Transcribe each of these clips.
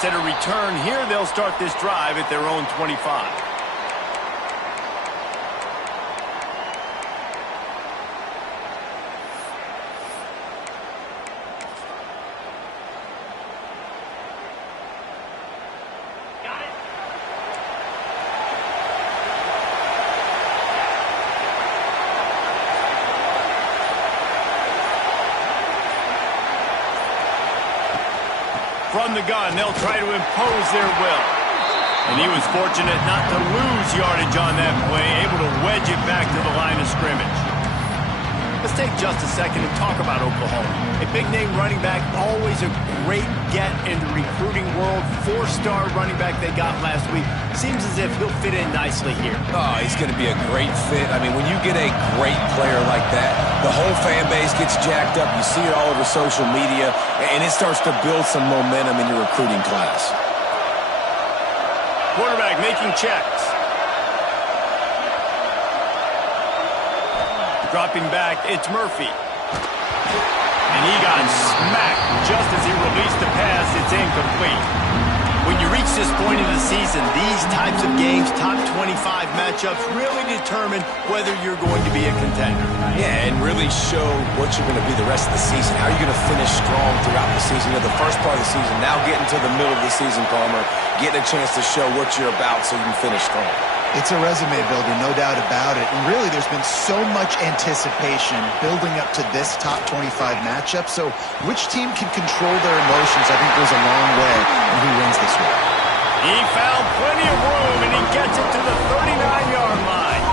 chance at a return here. They'll start this drive at their own 25. From the gun, they'll try to impose their will. And he was fortunate not to lose yardage on that play, able to wedge it back to the line of scrimmage. Let's take just a second and talk about Oklahoma. A big-name running back, always a great get in the recruiting world. 4-star running back they got last week. Seems as if he'll fit in nicely here. Oh, he's going to be a great fit. I mean, when you get a great player like that, the whole fan base gets jacked up. You see it all over social media, and it starts to build some momentum in your recruiting class. Quarterback making checks. Dropping back, it's Murphy. And he got smacked just as he released the pass. It's incomplete. When you reach this point in the season, these types of games, top 25 matchups, really determine whether you're going to be a contender. Yeah, and really show what you're going to be the rest of the season. How are you going to finish strong throughout the season? You know, the first part of the season, now getting to the middle of the season, Palmer, getting a chance to show what you're about so you can finish strong. It's a resume builder, no doubt about it. And really, there's been so much anticipation building up to this top 25 matchup. So which team can control their emotions, I think, goes a long way in who wins this one. He found plenty of room, and he gets it to the 39-yard line.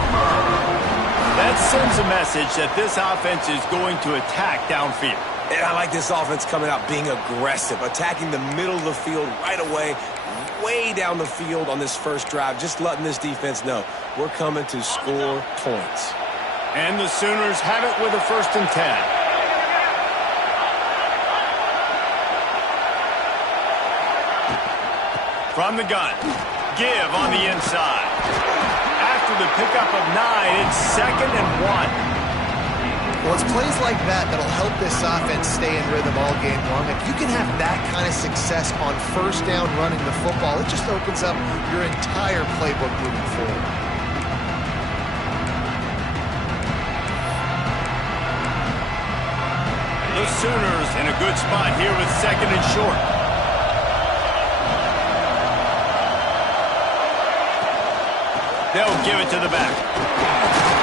That sends a message that this offense is going to attack downfield. And I like this offense coming out being aggressive, attacking the middle of the field right away, way down the field on this first drive, just letting this defense know we're coming to score points. And the Sooners have it with a 1st and 10. From the gun, give on the inside. After the pickup of 9, it's 2nd and 1. Well, it's plays like that that'll help this offense stay in rhythm all game long. If you can have that kind of success on 1st down running the football, it just opens up your entire playbook moving forward. The Sooners in a good spot here with 2nd and short. They'll give it to the back.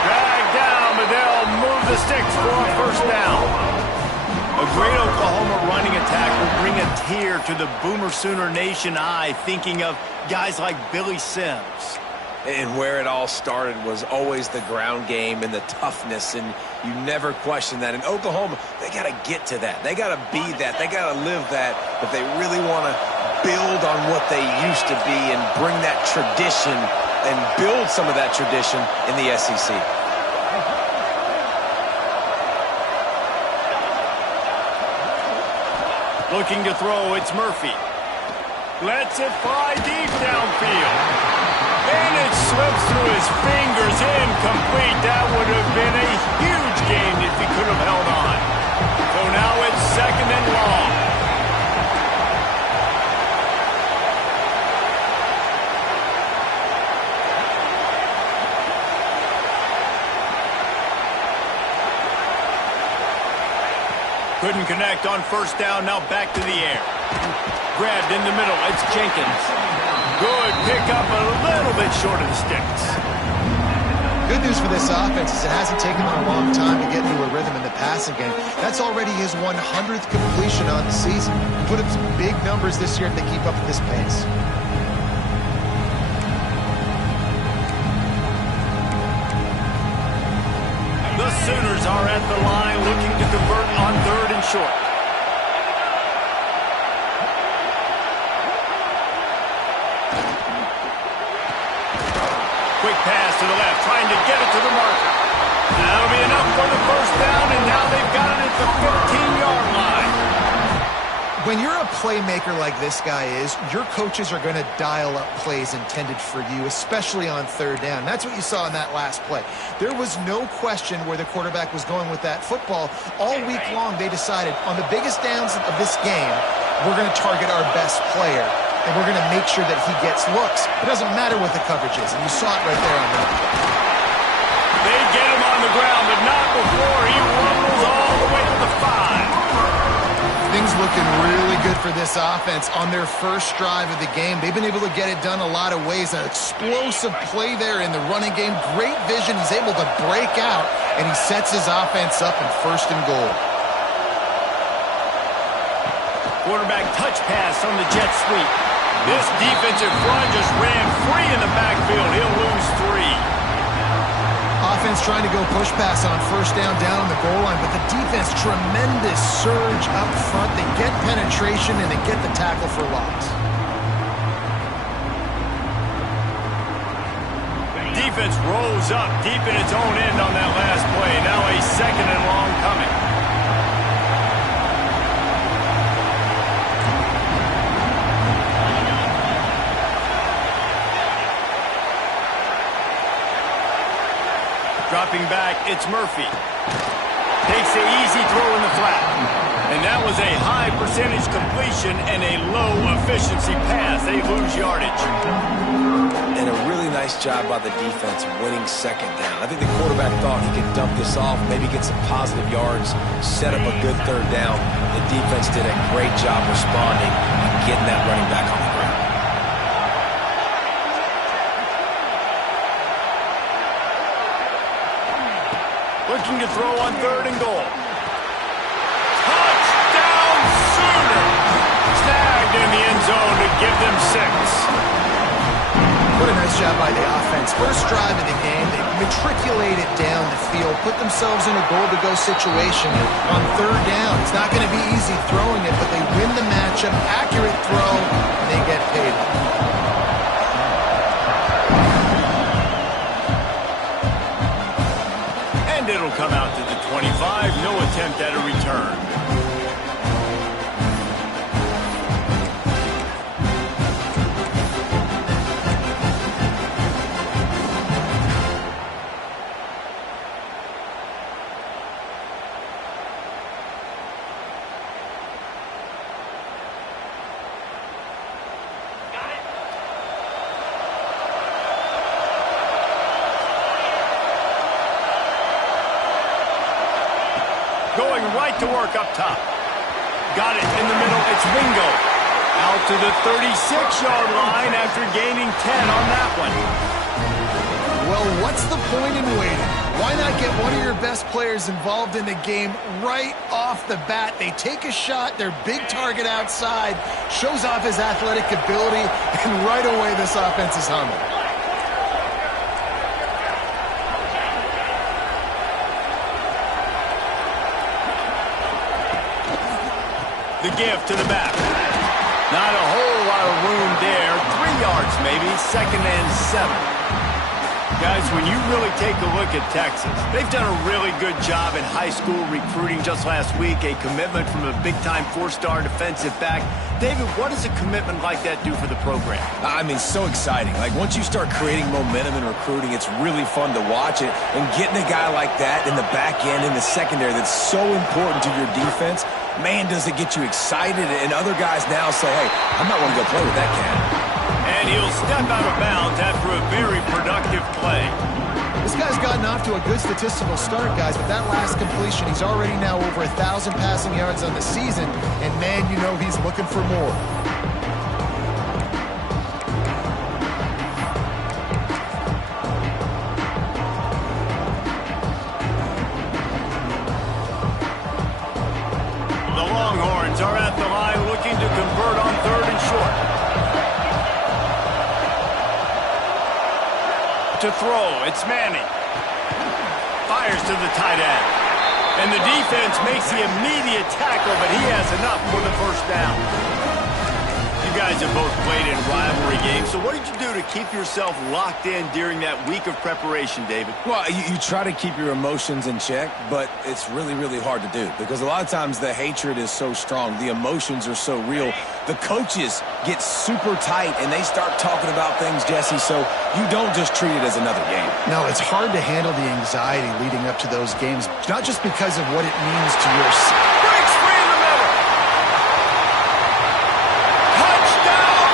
Drag down, but they'll move the sticks for a 1st down. A great Oklahoma running attack will bring a tear to the Boomer Sooner Nation eye, thinking of guys like Billy Sims. And where it all started was always the ground game and the toughness, and you never question that. In Oklahoma, they got to get to that. They got to be that. They got to live that if they really want to build on what they used to be and bring that tradition and build some of that tradition in the SEC. Looking to throw, it's Murphy. Lets it fly deep downfield. And it slips through his fingers, incomplete. That would have been a huge gain if he could have held on. So now it's 2nd and long. Couldn't connect on 1st down, now back to the air. Grabbed in the middle, it's Jenkins. Good pickup, a little bit short of the sticks. Good news for this offense is it hasn't taken them a long time to get into a rhythm in the passing game. That's already his 100th completion on the season. Put up some big numbers this year if they keep up at this pace. The Sooners are at the line looking to convert on 3rd and short. Quick pass to the left, trying to get it to the marker. That'll be enough for the 1st down, and now they've got it at the 15-yard line. When you're a playmaker like this guy is, your coaches are going to dial up plays intended for you, especially on 3rd down. That's what you saw in that last play. There was no question where the quarterback was going with that football. All week long, they decided on the biggest downs of this game, we're going to target our best player. and we're going to make sure that he gets looks. It doesn't matter what the coverage is, and you saw it right there on that play. They get him on the ground, but not before he rumbles all the way to the 5. Things looking really good for this offense on their first drive of the game. They've been able to get it done a lot of ways. An explosive play there in the running game. Great vision. He's able to break out, and he sets his offense up in 1st and goal. Quarterback touch pass on the jet sweep. This defensive front just ran free in the backfield. He'll lose 3. Offense trying to go push pass on 1st down on the goal line, but the defense, tremendous surge up front. They get penetration and they get the tackle for loss. Defense rolls up deep in its own end on that last play. Now a 2nd and long coming. Dropping back, it's Murphy. Takes the easy throw in the flat. And that was a high percentage completion and a low efficiency pass. They lose yardage. And a really nice job by the defense winning 2nd down. I think the quarterback thought he could dump this off, maybe get some positive yards, set up a good 3rd down. The defense did a great job responding and getting that running back on the ground. Looking to throw on 3rd and goal. Touchdown Sooner! Snagged in the end zone to give them 6. What a nice job by the offense. First drive of the game, they matriculated down the field, put themselves in a goal-to-go situation on 3rd down. It's not going to be easy throwing it, but they win the matchup, accurate throw, and they get paid. And it'll come out to the 25. No attempt at a return. Going right to work up top. Got it in the middle. It's Wingo. Out to the 36-yard line after gaining 10 on that one. Well, what's the point in waiting? Why not get one of your best players involved in the game right off the bat? They take a shot, their big target outside, shows off his athletic ability, and right away this offense is humming. The give to the back. Not a whole lot of room there. 3 yards maybe. 2nd and 7. Guys, when you really take a look at Texas, they've done a really good job in high school recruiting. Just last week, a commitment from a big-time 4-star defensive back. David, what does a commitment like that do for the program? I mean, so exciting. Like, once you start creating momentum in recruiting, it's really fun to watch it. And getting a guy like that in the back end, in the secondary, that's so important to your defense, man, does it get you excited. And other guys now say, hey, I might want to go play with that cat. And he'll step out of bounds after a very productive play. This guy's gotten off to a good statistical start, guys, but that last completion, he's already now over 1,000 passing yards on the season, and man, you know he's looking for more. The Longhorns are at the line looking to convert on 3rd and short. To throw, it's Manning. Fires to the tight end. And the defense makes the immediate tackle, but he has enough for the 1st down. You guys have both played in rivalry games, so what did you do to keep yourself locked in during that week of preparation, David? Well, you try to keep your emotions in check, but it's really, really hard to do because a lot of times the hatred is so strong. The emotions are so real. The coaches get super tight, and they start talking about things, Jesse, so you don't just treat it as another game. No, it's hard to handle the anxiety leading up to those games, not just because of what it means to your... Breaks free in the middle. Touchdown,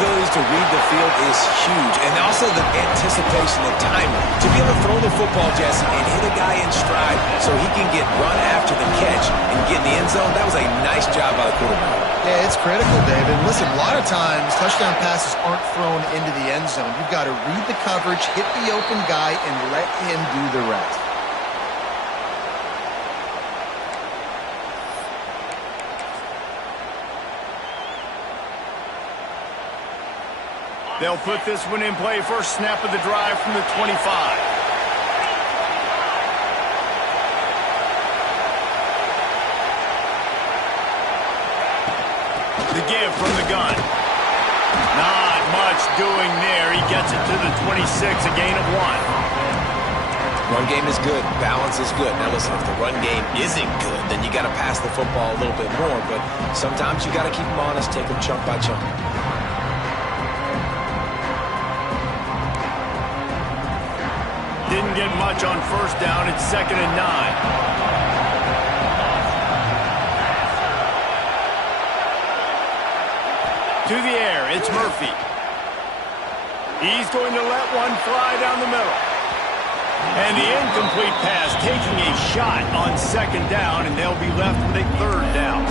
abilities to read the field is huge. And also the anticipation, the timing. To be able to throw the football, Jesse, and hit a guy in stride so he can get run after the catch and get in the end zone, that was a nice job by the quarterback. Yeah, it's critical, David. Listen, a lot of times touchdown passes aren't thrown into the end zone. You've got to read the coverage, hit the open guy, and let him do the rest. They'll put this one in play. First snap of the drive from the 25. The give from the gun. Not much doing there. He gets it to the 26, a gain of 1. Run game is good. Balance is good. Now listen, if the run game isn't good, then you got to pass the football a little bit more. But sometimes you got to keep them honest, take them chunk by chunk. Didn't get much on first down. It's 2nd and 9. To the air, it's Murphy. He's going to let one fly down the middle. And the incomplete pass taking a shot on 2nd down, and they'll be left with a 3rd down.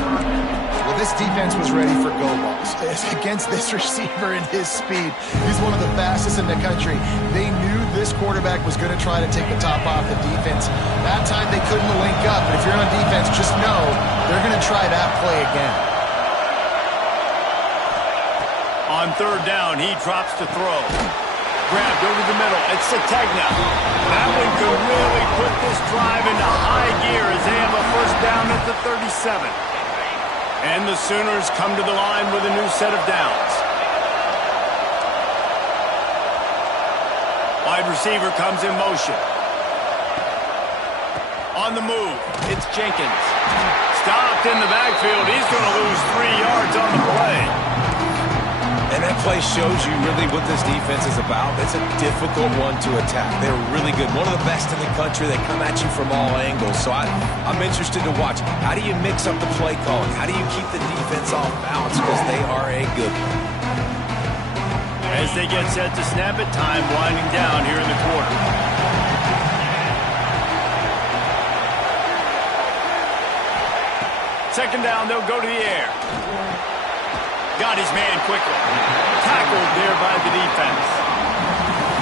Well, this defense was ready for go balls. Against this receiver and his speed, he's one of the fastest in the country. They knew this quarterback was going to try to take the top off the defense. That time they couldn't link up, but if you're on defense, just know they're going to try that play again. On 3rd down, he drops to throw. Grabbed over the middle. It's Sategna. That one could really put this drive into high gear as they have a first down at the 37. And the Sooners come to the line with a new set of downs. Wide receiver comes in motion. On the move, it's Jenkins. Stopped in the backfield. He's going to lose 3 yards on the play. And that play shows you really what this defense is about. It's a difficult one to attack. They're really good. One of the best in the country. They come at you from all angles. So I'm interested to watch. How do you mix up the play calling? How do you keep the defense off balance? Because they are a good one. As they get set to snap it, time winding down here in the quarter. Second down, they'll go to the air. Got his man quickly. Tackled there by the defense.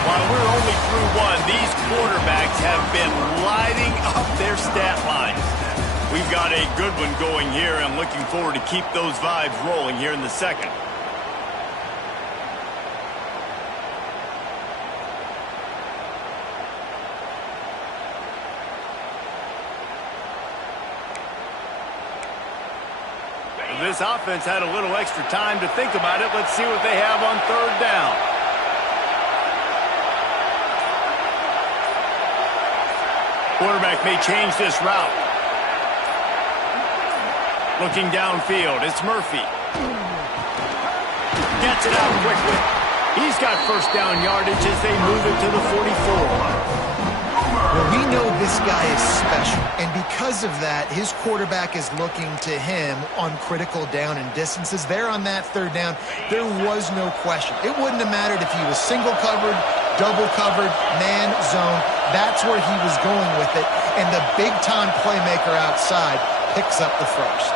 While we're only through one, these quarterbacks have been lighting up their stat lines. We've got a good one going here. I'm looking forward to keep those vibes rolling here in the second. This offense had a little extra time to think about it. Let's see what they have on 3rd down. Quarterback may change this route. Looking downfield, it's Murphy. Gets it out quickly. He's got first down yardage as they move it to the 44. Well, we know this guy is special, and because of that, his quarterback is looking to him on critical down and distances. There on that 3rd down, there was no question. It wouldn't have mattered if he was single covered, double covered, man, zone. That's where he was going with it, and the big-time playmaker outside picks up the first.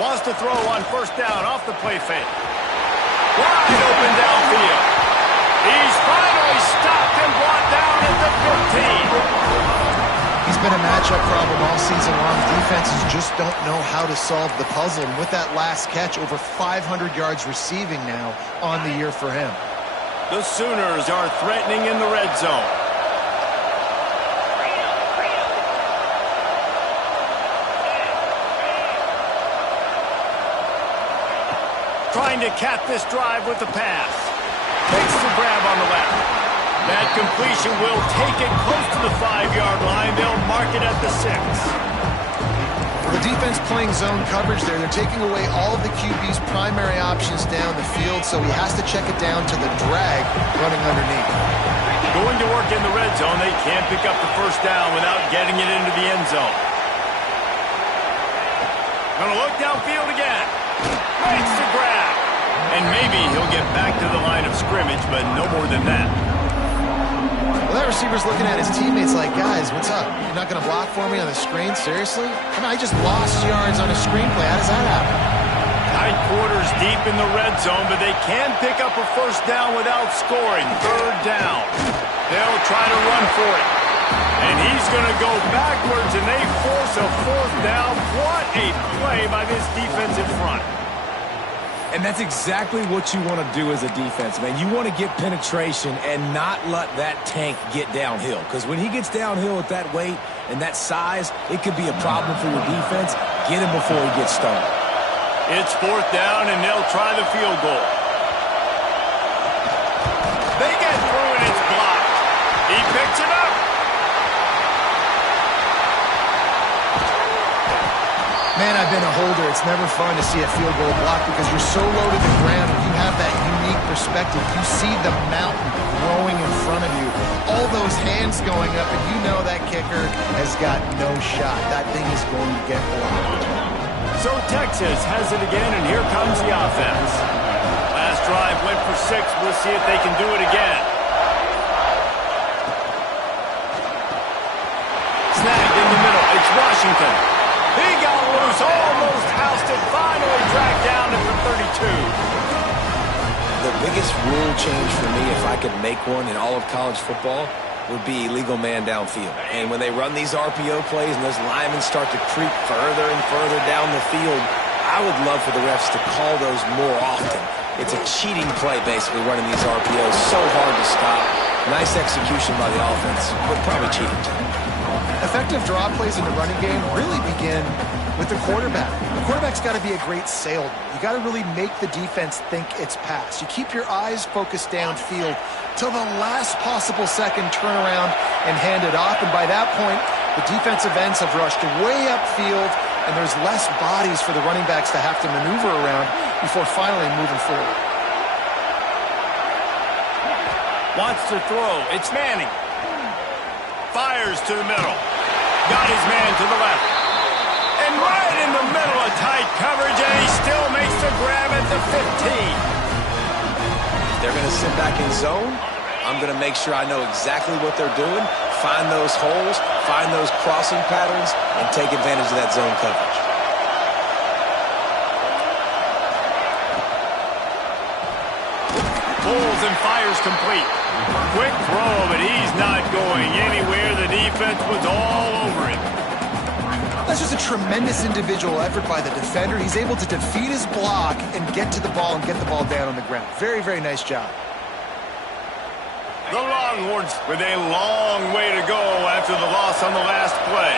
Wants to throw on first down off the play fake. Wide open downfield. He's finally stopped and brought down at the 15. He's been a matchup problem all season long. Defenses just don't know how to solve the puzzle. And with that last catch, over 500 yards receiving now on the year for him. The Sooners are threatening in the red zone. Trying to cap this drive with the pass. Takes the grab on the left. That completion will take it close to the 5-yard line. They'll mark it at the 6. The defense playing zone coverage there. They're taking away all of the QB's primary options down the field, so he has to check it down to the drag running underneath. Going to work in the red zone, they can't pick up the first down without getting it into the end zone. Going to look downfield again. Makes the grab. And maybe he'll get back to the line of scrimmage, but no more than that. Well, that receiver's looking at his teammates like, guys, what's up? You're not going to block for me on the screen? Seriously? I mean, I just lost yards on a screenplay. How does that happen? 9 quarters deep in the red zone, but they can pick up a first down without scoring. Third down. They'll try to run for it. And he's going to go backwards, and they force a fourth down. What a play by this defensive front. And that's exactly what you want to do as a defense, man. You want to get penetration and not let that tank get downhill. Because when he gets downhill at that weight and that size, it could be a problem for your defense. Get him before he gets started. It's fourth down, and they'll try the field goal. They get through, and it's blocked. He picks it up. Man, I've been a holder. It's never fun to see a field goal block because you're so low to the ground and you have that unique perspective. You see the mountain growing in front of you. All those hands going up, and you know that kicker has got no shot. That thing is going to get blocked. So Texas has it again, and here comes the offense. Last drive went for 6. We'll see if they can do it again. Snagged in the middle. It's Washington. He got loose, almost housed it, finally dragged down at the 32. The biggest rule change for me, if I could make one in all of college football, would be illegal man downfield. And when they run these RPO plays and those linemen start to creep further and further down the field, I would love for the refs to call those more often. It's a cheating play, basically, running these RPOs. So hard to stop. Nice execution by the offense, but probably cheating too. Effective draw plays in the running game really begin with the quarterback. The quarterback's got to be a great salesman. You got to really make the defense think it's pass. You keep your eyes focused downfield till the last possible second, turn around and hand it off. And by that point, the defensive ends have rushed way upfield, and there's less bodies for the running backs to have to maneuver around before finally moving forward. Wants to throw. It's Manning. Fires to the middle. Got his man to the left. And right in the middle of tight coverage, and he still makes the grab at the 15. If they're going to sit back in zone, I'm going to make sure I know exactly what they're doing, find those holes, find those crossing patterns, and take advantage of that zone coverage. Pulls and fires complete. Quick throw, but he's not going anywhere. The defense was all over him. That's just a tremendous individual effort by the defender. He's able to defeat his block and get to the ball and get the ball down on the ground. Very, very nice job. The Longhorns with a long way to go after the loss on the last play.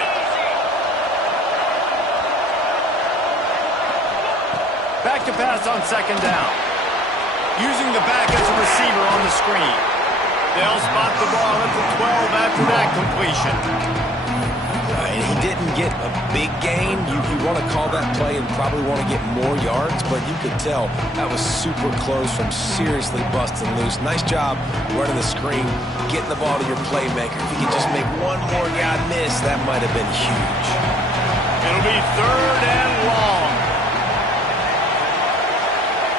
Back to pass on second down. Using the back as a receiver on the screen. They'll spot the ball at the 12 after that completion. And he didn't get a big gain. You want to call that play and probably want to get more yards, but you could tell that was super close from seriously busting loose. Nice job running the screen, getting the ball to your playmaker. If he could just make one more guy miss, that might have been huge. It'll be third and long.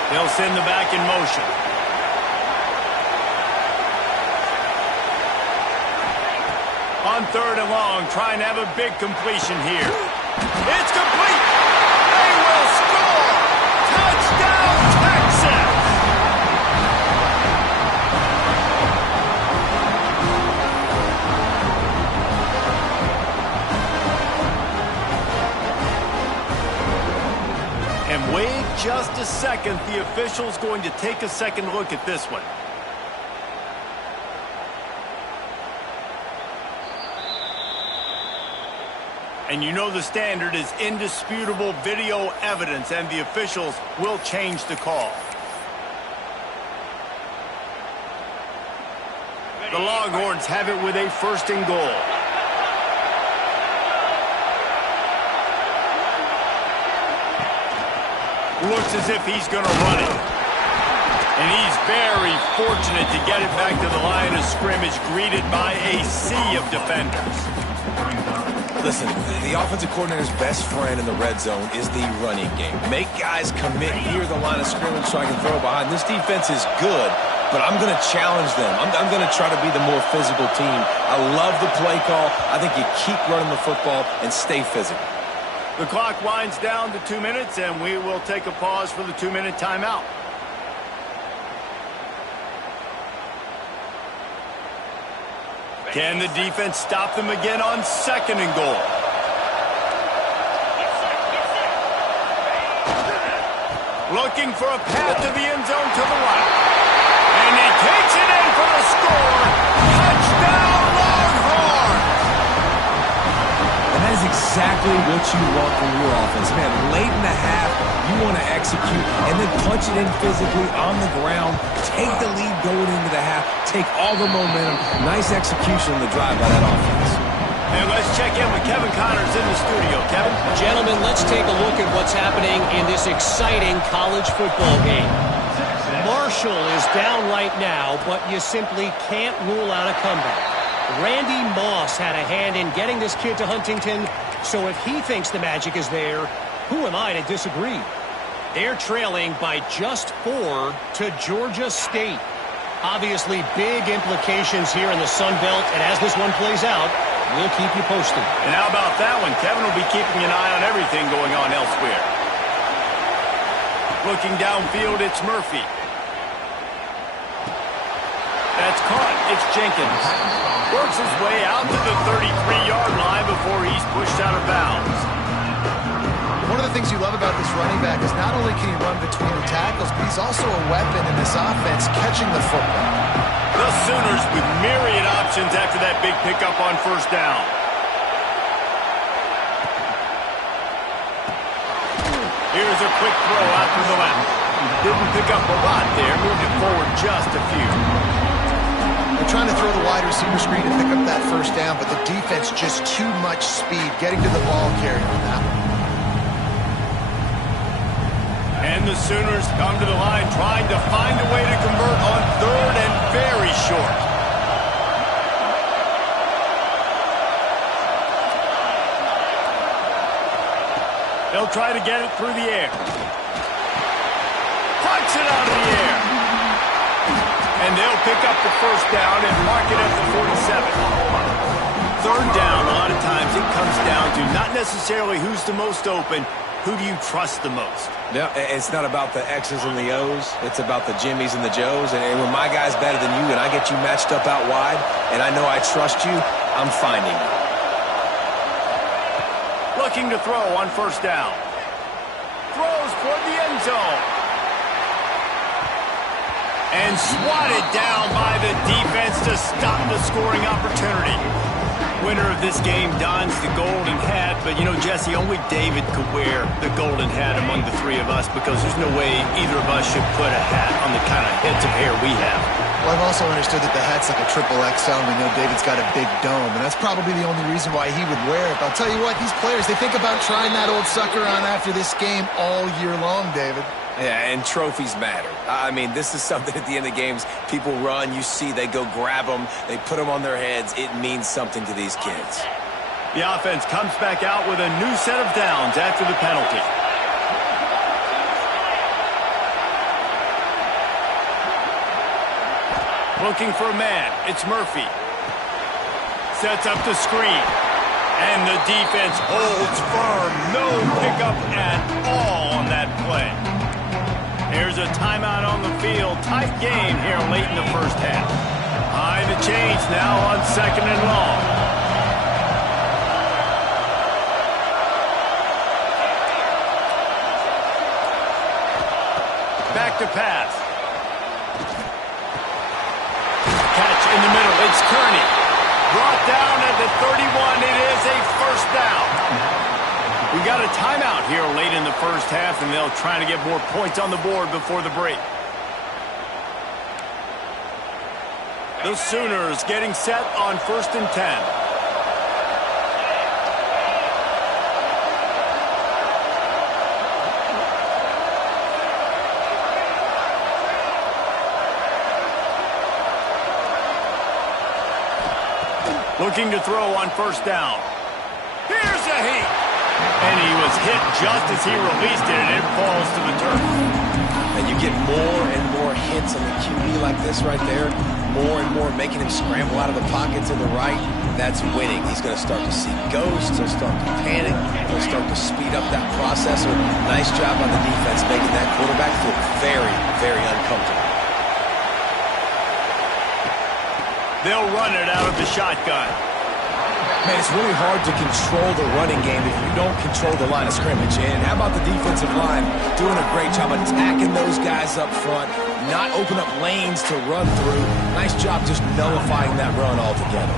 They'll send the back in motion. On third and long, trying to have a big completion here. It's complete. They will score. Touchdown, Texas. And wait just a second. The official's going to take a second look at this one. And you know the standard is indisputable video evidence, and the officials will change the call. The Longhorns have it with a first and goal. Looks as if he's going to run it. And he's very fortunate to get it back to the line of scrimmage, greeted by a sea of defenders. Listen, the offensive coordinator's best friend in the red zone is the running game. Make guys commit near the line of scrimmage so I can throw behind. This defense is good, but I'm going to challenge them. I'm going to try to be the more physical team. I love the play call. I think you keep running the football and stay physical. The clock winds down to 2 minutes, and we will take a pause for the 2-minute timeout. Can the defense stop them again on 2nd and goal? Looking for a path to the end zone to the right. And he takes it in for the score. Touchdown, Longhorn! And that is exactly what you want from your offense. Man, late in the half, you want to execute and then punch it in physically on the ground. Take the lead going into the half. Take all the momentum. Nice execution on the drive by that offense. And let's check in with Kevin Connors in the studio. Kevin? Gentlemen, let's take a look at what's happening in this exciting college football game. Marshall is down right now, but you simply can't rule out a comeback. Randy Moss had a hand in getting this kid to Huntington, so if he thinks the magic is there, who am I to disagree? They're trailing by just 4 to Georgia State. Obviously, big implications here in the Sun Belt, and as this one plays out, we'll keep you posted. And how about that one? Kevin will be keeping an eye on everything going on elsewhere. Looking downfield, it's Murphy. That's caught. It's Jenkins. Works his way out to the 33-yard line before he's pushed out of bounds. One of the things you love about this running back is not only can he run between the tackles, but he's also a weapon in this offense catching the football. The Sooners with myriad options after that big pickup on 1st down. Here's a quick throw out to the left. Didn't pick up a lot there, moved it forward just a few. They're trying to throw the wide receiver screen to pick up that 1st down, but the defense just too much speed getting to the ball carrier on that one. And the Sooners come to the line trying to find a way to convert on 3rd and very short. They'll try to get it through the air. Punch it out of the air. And they'll pick up the 1st down and mark it at the 47. 3rd down, a lot of times it comes down to not necessarily who's the most open, who do you trust the most? Yeah, it's not about the X's and the O's. It's about the Jimmies and the Joes. And when my guy's better than you and I get you matched up out wide and I know I trust you, I'm finding you. Looking to throw on 1st down. Throws toward the end zone. And swatted down by the defense to stop the scoring opportunity. Winner of this game dons the golden hat, but you know, Jesse, only David could wear the golden hat among the 3 of us because there's no way either of us should put a hat on the kind of heads of hair we have. Well, I've also understood that the hat's like a triple XL, and we know David's got a big dome, and that's probably the only reason why he would wear it. But I'll tell you what, these players, they think about trying that old sucker on after this game all year long, David. Yeah, and trophies matter. I mean, this is something at the end of games. People run, you see, they go grab them, they put them on their heads. It means something to these kids. The offense comes back out with a new set of downs after the penalty. Looking for a man. It's Murphy. Sets up the screen. And the defense holds firm. No pickup at all on that play. Here's a timeout on the field. Tight game here late in the 1st half. High the change now on 2nd and long. Back to pass. Catch in the middle. It's Kearney. Brought down at the 31. It is a 1st down. We got a timeout here late in the 1st half, and they'll try to get more points on the board before the break. The Sooners getting set on 1st and 10. Looking to throw on first down. Here's a heat. And he was hit just as he released it, and it falls to the turf. And you get more and more hits on the QB like this right there. More and more making him scramble out of the pocket to the right. That's winning. He's going to start to see ghosts. He'll start to panic. He'll start to speed up that process. Nice job on the defense making that quarterback feel very, very uncomfortable. They'll run it out of the shotgun. Man, it's really hard to control the running game if you don't control the line of scrimmage. And how about the defensive line doing a great job attacking those guys up front, not open up lanes to run through. Nice job just nullifying that run altogether.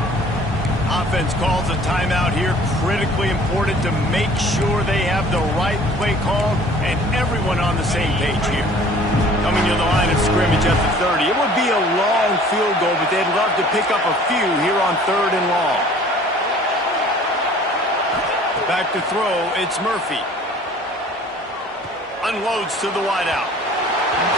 Offense calls a timeout here. Critically important to make sure they have the right play call and everyone on the same page here. Coming to the line of scrimmage at the 30. It would be a long field goal, but they'd love to pick up a few here on 3rd and long. Back to throw, it's Murphy. Unloads to the wideout.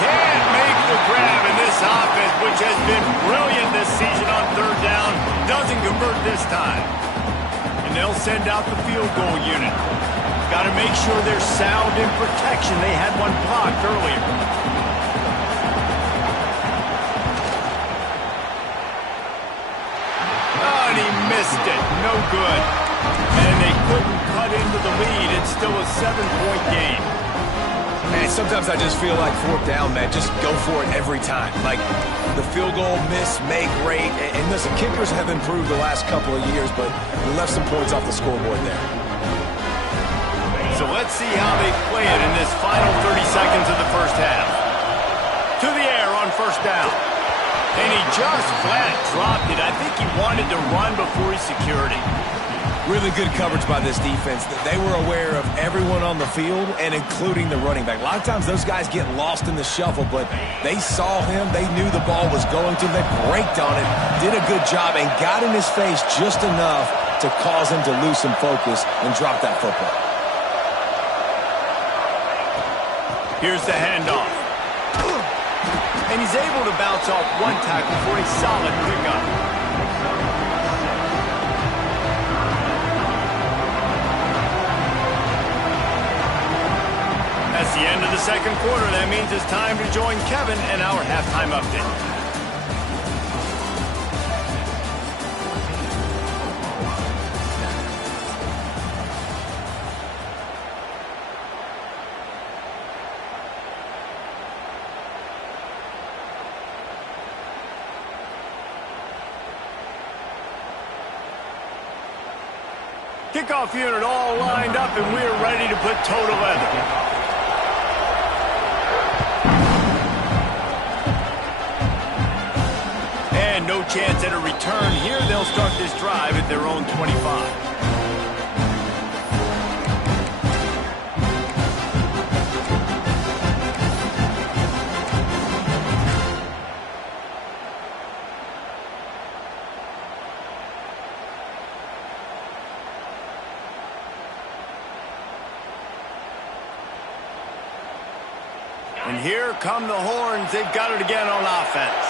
Can't make the grab, and this offense, which has been brilliant this season on 3rd down, doesn't convert this time. And they'll send out the field goal unit. Got to make sure they're sound in protection. They had one blocked earlier. Oh, and he missed it. No good. And they couldn't cut into the lead. It's still a 7-point game. Man, sometimes I just feel like 4th down, man. Just go for it every time. Like the field goal miss, make rate. And listen, kickers have improved the last couple of years, but we left some points off the scoreboard there. So let's see how they play it in this final 30 seconds of the first half. To the air on first down. And he just flat dropped it. I think he wanted to run before he secured it. Really good coverage by this defense. They were aware of everyone on the field and including the running back. A lot of times those guys get lost in the shuffle, but they saw him. They knew the ball was going to. They braked on it, did a good job, and got in his face just enough to cause him to lose some focus and drop that football. Here's the handoff. And he's able to bounce off one tackle for a solid pickup. That's the end of the second quarter. That means it's time to join Kevin and our halftime update. Kickoff unit all lined up, and we're ready to put toe to leather. And no chance at a return here. They'll start this drive at their own 25. And here come the horns. They've got it again on offense.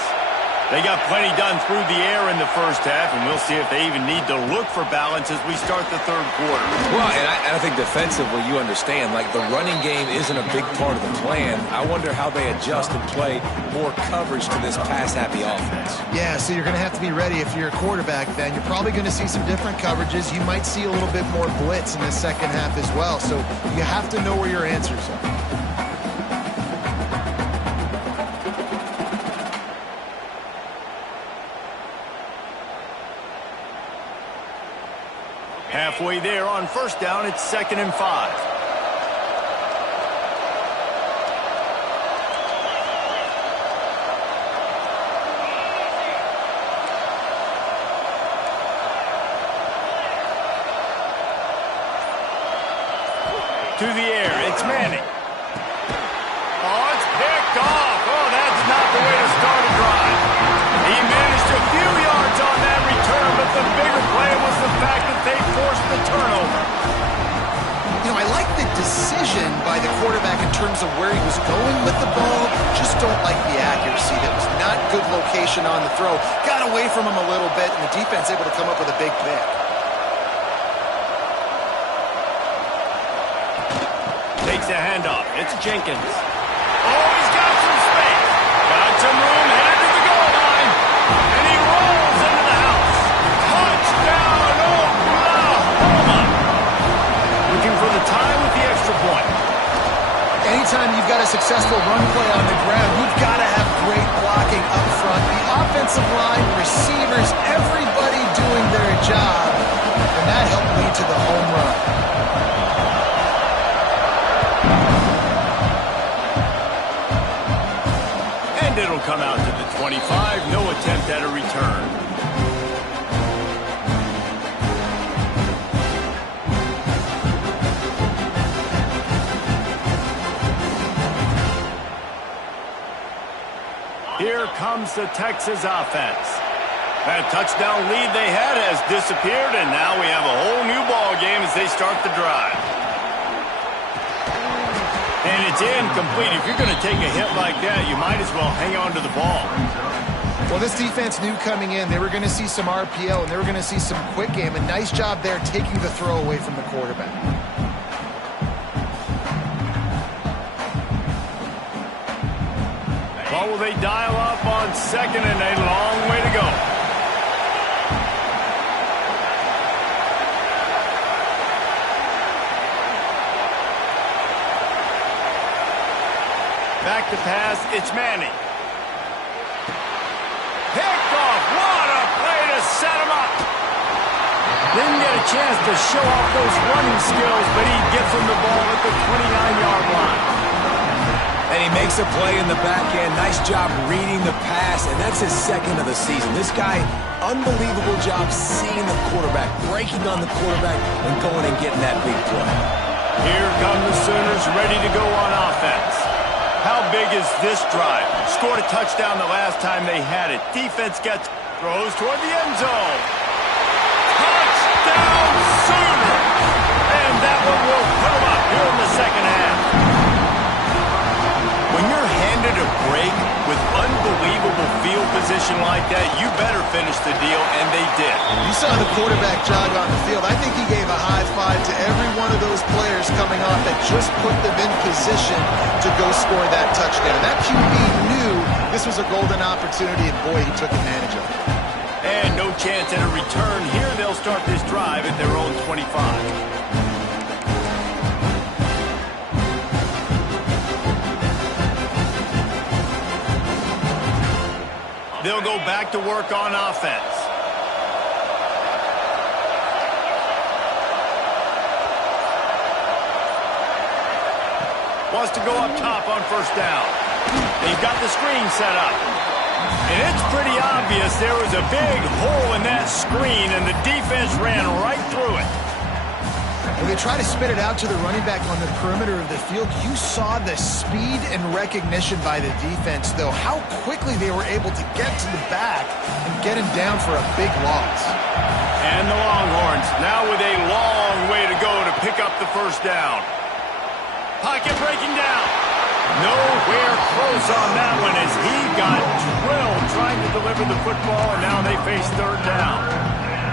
They got plenty done through the air in the first half, and we'll see if they even need to look for balance as we start the third quarter. Well, and I think defensively, you understand, like the running game isn't a big part of the plan. I wonder how they adjust and play more coverage to this pass-happy offense. Yeah, so you're going to have to be ready if you're a quarterback then. You're probably going to see some different coverages. You might see a little bit more blitz in the second half as well, so you have to know where your answers are. Halfway there on first down, it's 2nd and 5. To the air, it's Manning. Oh, it's picked off. Oh, that's not the way to start a drive. He managed a few yards on that return, but the bigger play was the fact that they forced the turnover. You know, I like the decision by the quarterback in terms of where he was going with the ball. Just don't like the accuracy. That was not good location on the throw. Got away from him a little bit, and the defense able to come up with a big pick. Takes the handoff. It's Jenkins. Oh, he's got some space. Got some room, headed to the goal line. And he rolls into the house. Touchdown, Oklahoma. Looking for the tie with the extra point. Anytime you've got a successful run play on the ground, you've got to have great blocking up front. The offensive line, receivers, everybody doing their job. And that helped lead to the home run. And it'll come out to the 25. No attempt at a return. Here comes the Texas offense. That touchdown lead they had has disappeared, and now we have a whole new ball game as they start the drive. And it's incomplete. If you're going to take a hit like that, you might as well hang on to the ball. Well, this defense knew coming in they were going to see some RPO and they were going to see some quick game. A nice job there taking the throw away from the quarterback. Well, will they dial up on second and a long way to go? Back to pass, it's Manning. Picked off, what a play to set him up. Didn't get a chance to show off those running skills, but he gets him the ball at the 29-yard line. And he makes a play in the back end. Nice job reading the pass, and that's his second of the season. This guy, unbelievable job seeing the quarterback, breaking on the quarterback, and going and getting that big play. Here come the Sooners ready to go on offense. How big is this drive? Scored a touchdown the last time they had it. Defense gets throws toward the end zone. Touchdown Sooners! And that one will put them up here in the second half. When you're handed a break with unbelievable field position like that, you better finish the deal, and they did. You saw the quarterback jog on the field. I think he gave a high five to every one of those players coming off that just put them in position to go score that touchdown. That QB knew this was a golden opportunity, and boy, he took advantage of it. And no chance at a return. Here they'll start this drive at their own 25. They'll go back to work on offense. Wants to go up top on first down. They've got the screen set up. And it's pretty obvious there was a big hole in that screen, and the defense ran right through it. When they try to spit it out to the running back on the perimeter of the field, you saw the speed and recognition by the defense, though, how quickly they were able to get to the back and get him down for a big loss. And the Longhorns now with a long way to go to pick up the first down. Pocket breaking down. Nowhere close on that one as he got drilled trying to deliver the football, and now they face third down.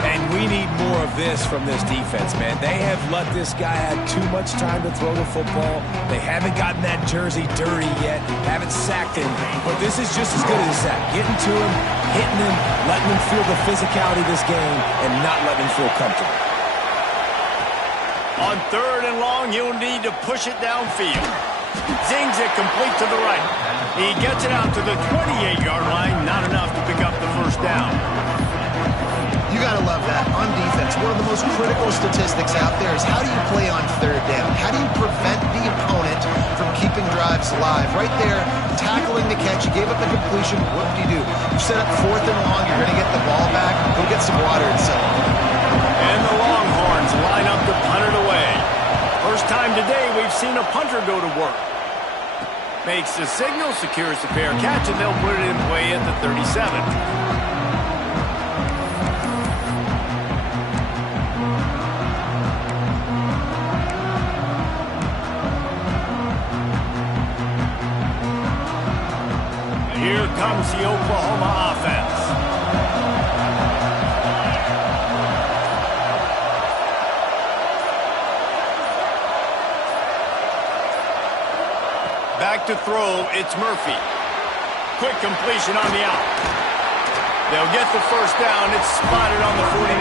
And we need more of this from this defense, man. They have let this guy have too much time to throw the football. They haven't gotten that jersey dirty yet, haven't sacked him. But this is just as good as a sack. Getting to him, hitting him, letting him feel the physicality of this game, and not letting him feel comfortable. On third and long, he'll need to push it downfield. Zings it complete to the right. He gets it out to the 28-yard line, not enough to pick up the first down. You got to love that. On defense, one of the most critical statistics out there is how do you play on third down? How do you prevent the opponent from keeping drives alive? Right there, tackling the catch. You gave up the completion. What do? You set up fourth and long. You're going to get the ball back. Go get some water and settle. And the Longhorns line up to punt it away. First time today we've seen a punter go to work. Makes the signal, secures the fair catch, and they'll put it in play at the 37. Here comes the Oklahoma offense. Back to throw, it's Murphy. Quick completion on the out. They'll get the first down. It's spotted on the 49.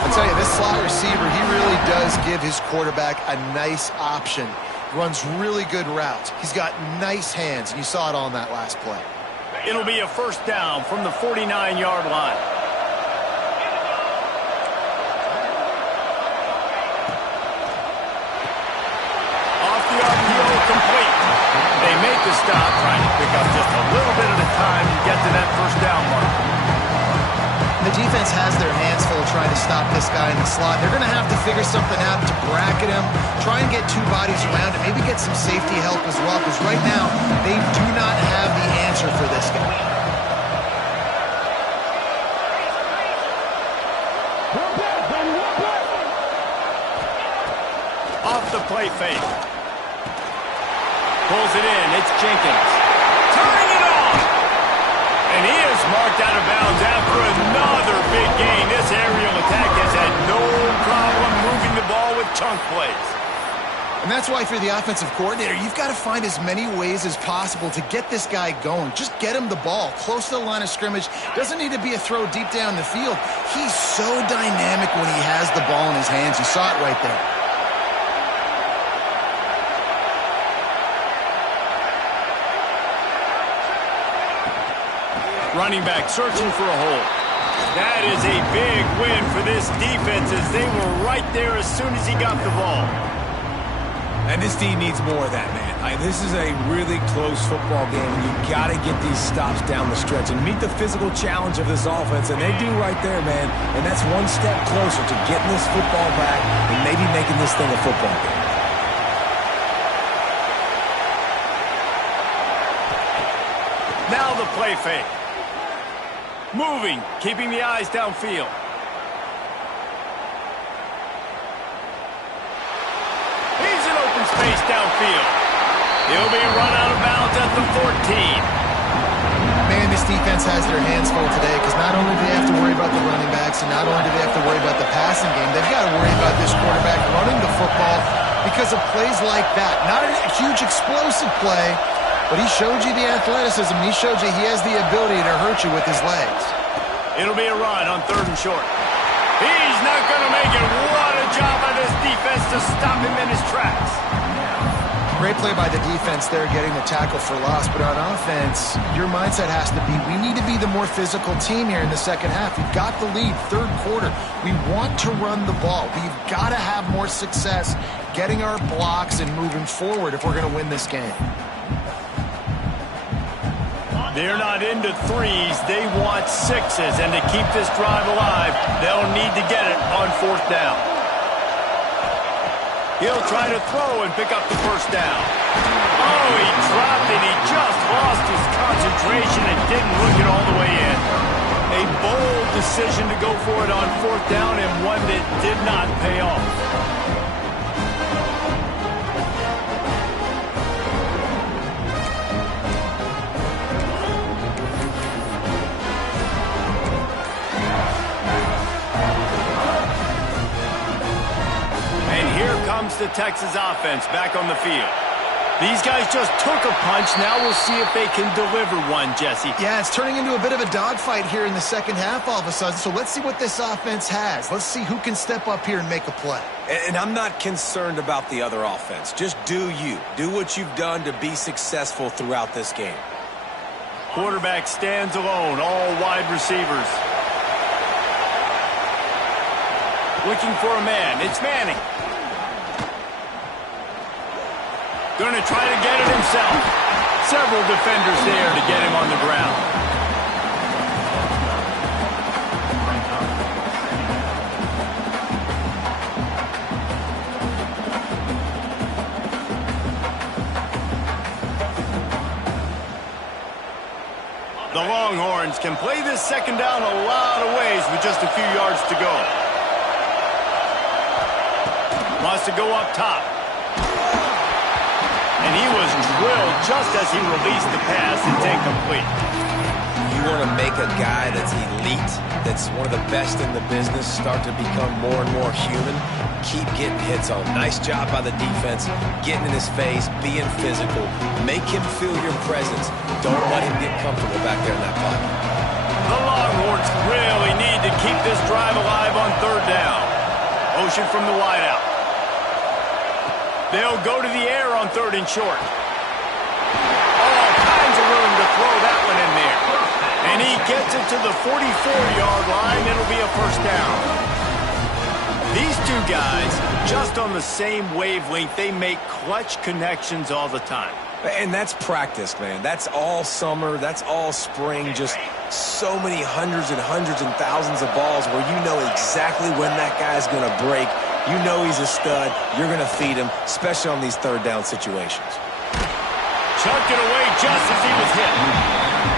I'll tell you, this slot receiver, he really does give his quarterback a nice option. Runs really good routes. He's got nice hands, and you saw it all in that last play. It'll be a first down from the 49-yard line. Off the RPO, complete. They make the stop, trying to pick up just a little bit at a time to get to that first down mark. The defense has their hands full trying to stop this guy in the slot. They're going to have to figure something out to bracket him, try and get two bodies around him, maybe get some safety help as well, because right now they do not have the answer for this guy. Off the play fake. Pulls it in. It's Jenkins. Turning it off. And he is marked out of bounds after another big gain. This aerial attack has had no problem moving the ball with chunk plays. And that's why, if you're the offensive coordinator, you've got to find as many ways as possible to get this guy going. Just get him the ball close to the line of scrimmage. Doesn't need to be a throw deep down the field. He's so dynamic when he has the ball in his hands. You saw it right there. Running back searching for a hole. That is a big win for this defense, as they were right there as soon as he got the ball. And this team needs more of that, man. This is a really close football game, and you've got to get these stops down the stretch and meet the physical challenge of this offense, and they do right there, man. And that's one step closer to getting this football back and maybe making this thing a football game. Now the play fake. Moving, keeping the eyes downfield. He's in open space downfield. He'll be run out of bounds at the 14. Man, this defense has their hands full today, because not only do they have to worry about the running backs, and not only do they have to worry about the passing game, they've got to worry about this quarterback running the football because of plays like that. Not a huge explosive play, but he showed you the athleticism. He showed you he has the ability to hurt you with his legs. It'll be a run on 3rd and short. He's not going to make it. What a job by this defense to stop him in his tracks. Great play by the defense there, getting the tackle for loss. But on offense, your mindset has to be, we need to be the more physical team here in the second half. We've got the lead, 3rd quarter. We want to run the ball. We've got to have more success getting our blocks and moving forward if we're going to win this game. They're not into threes. They want sixes. And to keep this drive alive, they'll need to get it on 4th down. He'll try to throw and pick up the first down. Oh, he dropped it. He just lost his concentration and didn't look it all the way in. A bold decision to go for it on 4th down, and one that did not pay off. Comes the Texas offense back on the field. These guys just took a punch. Now we'll see if they can deliver one, Jesse. Yeah, it's turning into a bit of a dogfight here in the second half all of a sudden. So let's see what this offense has. Let's see who can step up here and make a play. And I'm not concerned about the other offense. Just do you. Do what you've done to be successful throughout this game. Quarterback stands alone, all wide receivers. Looking for a man. It's Manning. Going to try to get it himself. Several defenders there to get him on the ground. The Longhorns can play this second down a lot of ways with just a few yards to go. Wants to go up top. And he was drilled just as he released the pass. It's incomplete. You want to make a guy that's elite, that's one of the best in the business, start to become more and more human. Keep getting hits on him. Nice job by the defense, getting in his face, being physical. Make him feel your presence. Don't let him get comfortable back there in that pocket. The Longhorns really need to keep this drive alive on third down. Motion from the wideout. They'll go to the air on third and short. All kinds of room to throw that one in there. And he gets it to the 44-yard line. It'll be a first down. These two guys, just on the same wavelength, they make clutch connections all the time. And that's practice, man. That's all summer. That's all spring. Just so many hundreds and thousands of balls where you know exactly when that guy's going to break. You know he's a stud. You're going to feed him, especially on these third down situations. Chucked it away just as he was hit.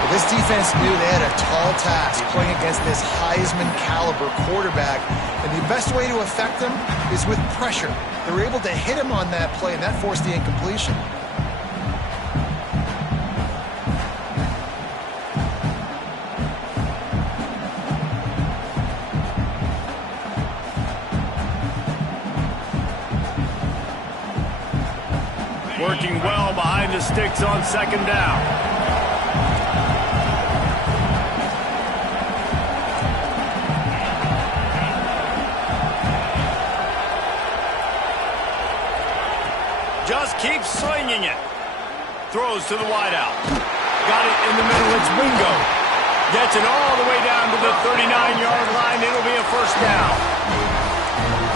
Well, this defense knew they had a tall task playing against this Heisman caliber quarterback, and the best way to affect him is with pressure. They were able to hit him on that play, and that forced the incompletion. Working well behind the sticks on second down. Just keeps slinging it. Throws to the wideout. Got it in the middle. It's Wingo. Gets it all the way down to the 39-yard line. It'll be a first down.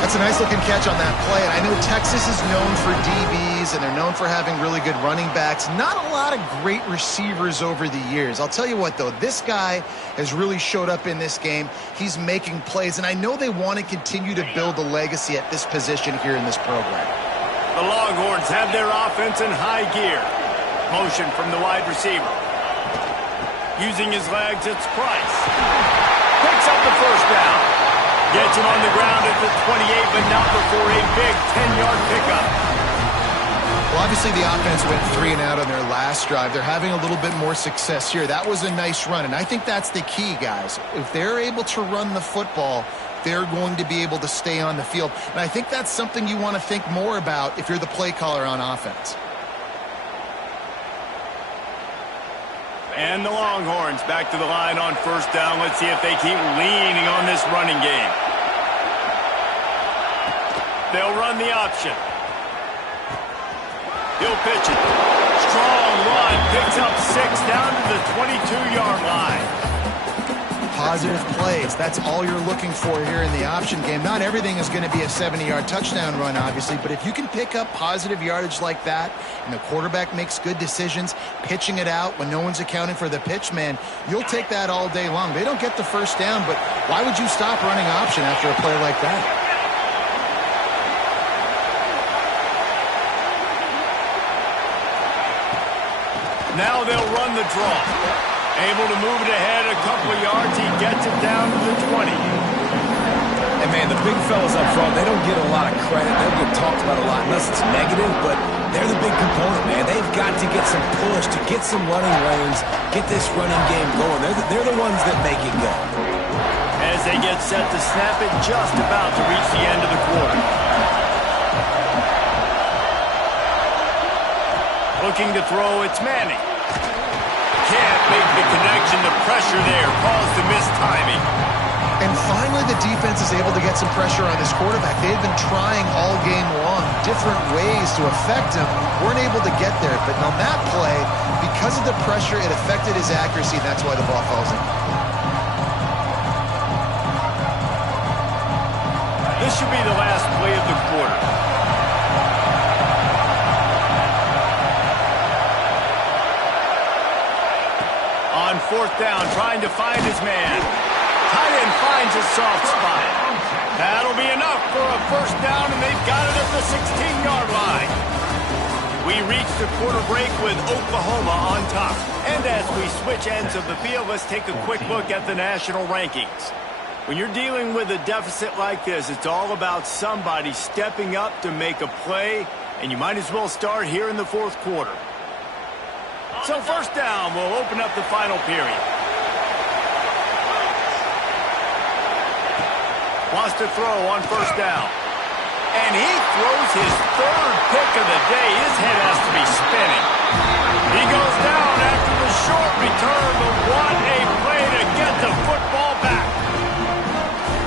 That's a nice-looking catch on that play. And I know Texas is known for DBs, and they're known for having really good running backs. Not a lot of great receivers over the years. I'll tell you what, though. This guy has really showed up in this game. He's making plays, and I know they want to continue to build a legacy at this position here in this program. The Longhorns have their offense in high gear. Motion from the wide receiver. Using his legs, it's Price. Picks up the first down. Gets him on the ground at the 28, but not before a big 10-yard pickup. Well, obviously the offense went 3 and out on their last drive. They're having a little bit more success here. That was a nice run, and I think that's the key, guys. If they're able to run the football, they're going to be able to stay on the field. And I think that's something you want to think more about if you're the play caller on offense. And the Longhorns back to the line on first down. Let's see if they keep leaning on this running game. They'll run the option. He'll pitch it. Strong run. Picks up 6 down to the 22-yard line. Positive plays. That's all you're looking for here in the option game. Not everything is going to be a 70-yard touchdown run, obviously, but if you can pick up positive yardage like that and the quarterback makes good decisions, pitching it out when no one's accounting for the pitch, man, you'll take that all day long. They don't get the first down, but why would you stop running option after a play like that? Now they'll run the draw. Able to move it ahead a couple of yards. He gets it down to the 20. And, man, the big fellas up front, they don't get a lot of credit. They don't get talked about a lot unless it's negative, but they're the big component, man. They've got to get some push, to get some running lanes, get this running game going. They're the ones that make it go. As they get set to snap it, just about to reach the end of the quarter. Looking to throw, it's Manning. Can't make the connection. The pressure there caused the missed timing. And finally, the defense is able to get some pressure on this quarterback. They had been trying all game long, different ways to affect him. Weren't able to get there. But on that play, because of the pressure, it affected his accuracy, and that's why the ball falls in. This should be the last play of the quarter. On fourth down, trying to find his man. Tight end finds a soft spot. That'll be enough for a first down, and they've got it at the 16-yard line. We reach the quarter break with Oklahoma on top. And as we switch ends of the field, let's take a quick look at the national rankings. When you're dealing with a deficit like this, it's all about somebody stepping up to make a play and you might as well start here in the fourth quarter. So first down will open up the final period. Wants to throw on first down. And he throws his third pick of the day. His head has to be spinning. He goes down after the short return, but what a play to get the football back.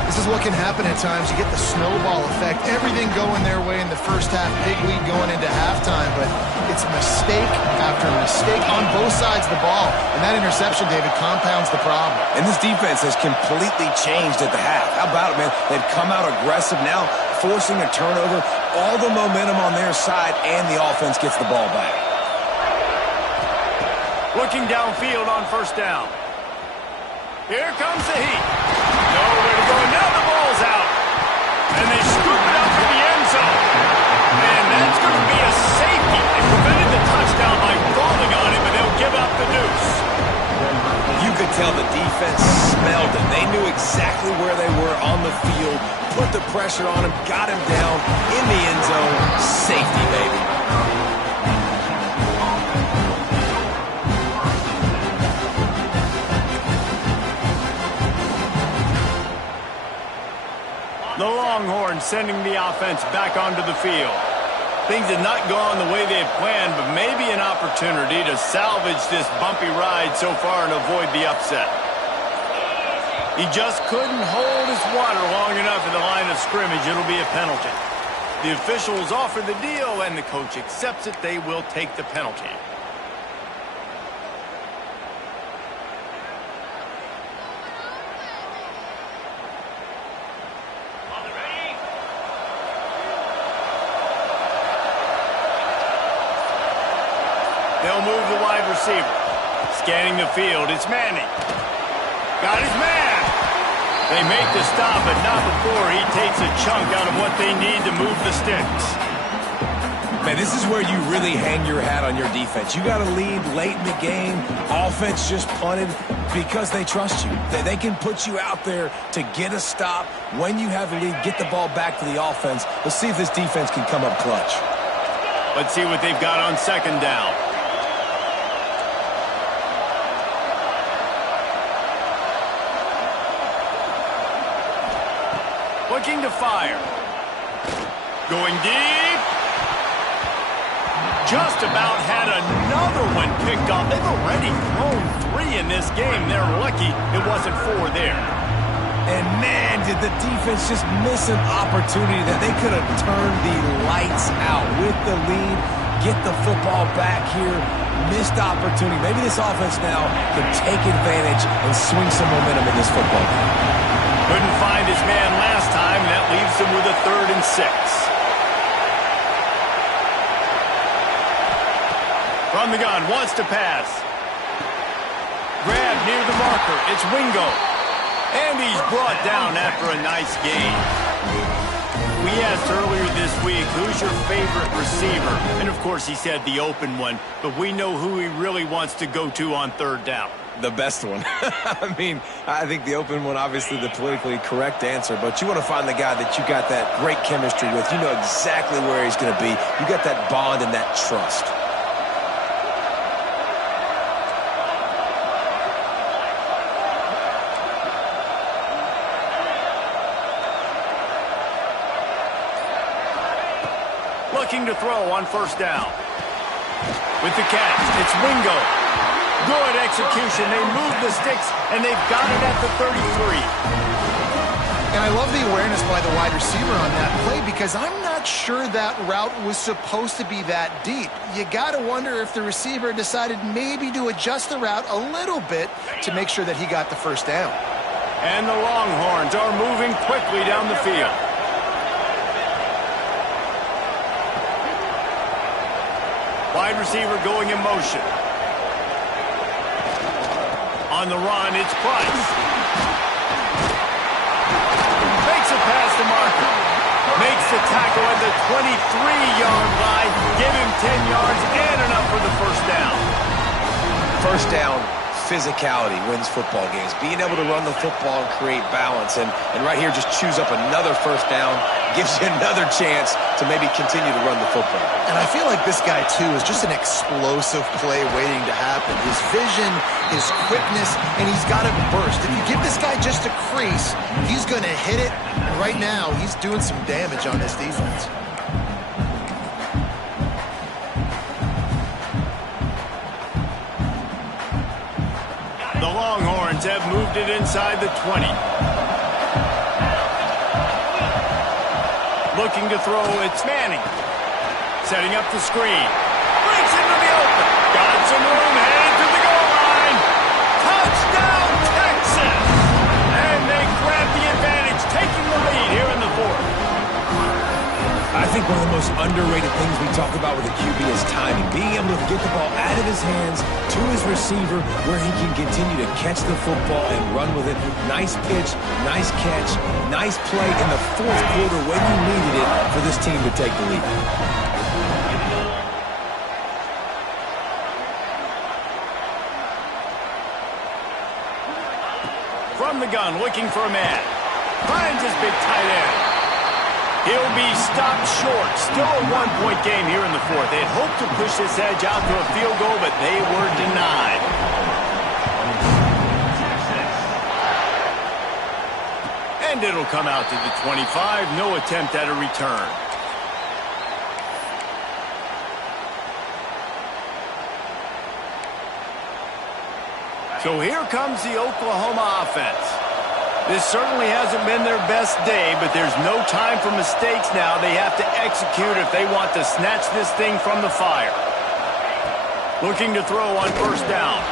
This is what can happen at times. You get the snowball effect. Everything going their way in the first half. Big lead going into halftime, but it's mistake after mistake on both sides of the ball. And that interception, David, compounds the problem. And this defense has completely changed at the half. How about it, man? They've come out aggressive now, forcing a turnover. All the momentum on their side, and the offense gets the ball back. Looking downfield on first down. Here comes the heat. Nowhere to go. Now the ball's out. And they scoop it up for the end zone. And that's going to be a safety. They prevented the touchdown by falling on it, but they'll give up the deuce. You could tell the defense smelled it. They knew exactly where they were on the field, put the pressure on him, got him down in the end zone. Safety, baby. The Longhorns sending the offense back onto the field. Things had not gone the way they had planned, but maybe an opportunity to salvage this bumpy ride so far and avoid the upset. He just couldn't hold his water long enough at the line of scrimmage. It'll be a penalty. The officials offer the deal, and the coach accepts it. They will take the penalty. They'll move the wide receiver. Scanning the field, it's Manning. Got his man. They make the stop, but not before he takes a chunk out of what they need to move the sticks. Man, this is where you really hang your hat on your defense. You got to lead late in the game. Offense just punted because they trust you. They can put you out there to get a stop. When you have the lead, get the ball back to the offense. Let's see if this defense can come up clutch. Let's see what they've got on second down. Looking to fire. Going deep. Just about had another one picked off. They've already thrown 3 in this game. They're lucky it wasn't 4 there. And man, did the defense just miss an opportunity that they could have turned the lights out with the lead, get the football back here. Missed opportunity. Maybe this offense now can take advantage and swing some momentum in this football game. Couldn't find his man last time. That leaves him with a 3rd and 6. From the gun, wants to pass. Grab near the marker. It's Wingo. And he's brought down after a nice gain. We asked earlier this week, who's your favorite receiver? And, of course, he said the open one. But we know who he really wants to go to on third down. The best one. I mean, I think the open one, obviously the politically correct answer, but you want to find the guy that you got that great chemistry with. You know exactly where he's going to be. You got that bond and that trust. Looking to throw on first down. With the catch, it's Wingo. Good execution. They move the sticks, and they've got it at the 33. And I love the awareness by the wide receiver on that play because I'm not sure that route was supposed to be that deep. You got to wonder if the receiver decided maybe to adjust the route a little bit to make sure that he got the first down. And the Longhorns are moving quickly down the field. Wide receiver going in motion. On the run, it's Price. Makes a pass to Marker. Makes the tackle at the 23-yard line. Give him 10 yards and enough for the first down. First down, physicality wins football games. Being able to run the football and create balance. And right here, just choose up another first down, gives you another chance to maybe continue to run the football. And I feel like this guy, too, is just an explosive play waiting to happen. His vision, his quickness, and he's got to burst. If you give this guy just a crease, he's going to hit it. And right now, he's doing some damage on this defense. The Longhorns have moved it inside the 20. Looking to throw, it's Manning. Setting up the screen. Breaks into the open. Got some room, headed to the goal line. Touchdown, Texas! And they grab the advantage, taking the lead here in the fourth. I think one of the most underrated things we talk about with a QB is timing. Being able to get the ball out of his hands to his receiver where he can continue to catch the football and run with it. Nice pitch, nice catch, nice play in the fourth quarter when you needed it for this team to take the lead. From the gun, looking for a man. Finds his big tight end. He'll be stopped short. Still a one-point game here in the fourth. They'd hoped to push this edge out to a field goal, but they were denied. And it'll come out to the 25. No attempt at a return. So here comes the Oklahoma offense. This certainly hasn't been their best day, but there's no time for mistakes now. They have to execute if they want to snatch this thing from the fire. Looking to throw on first down.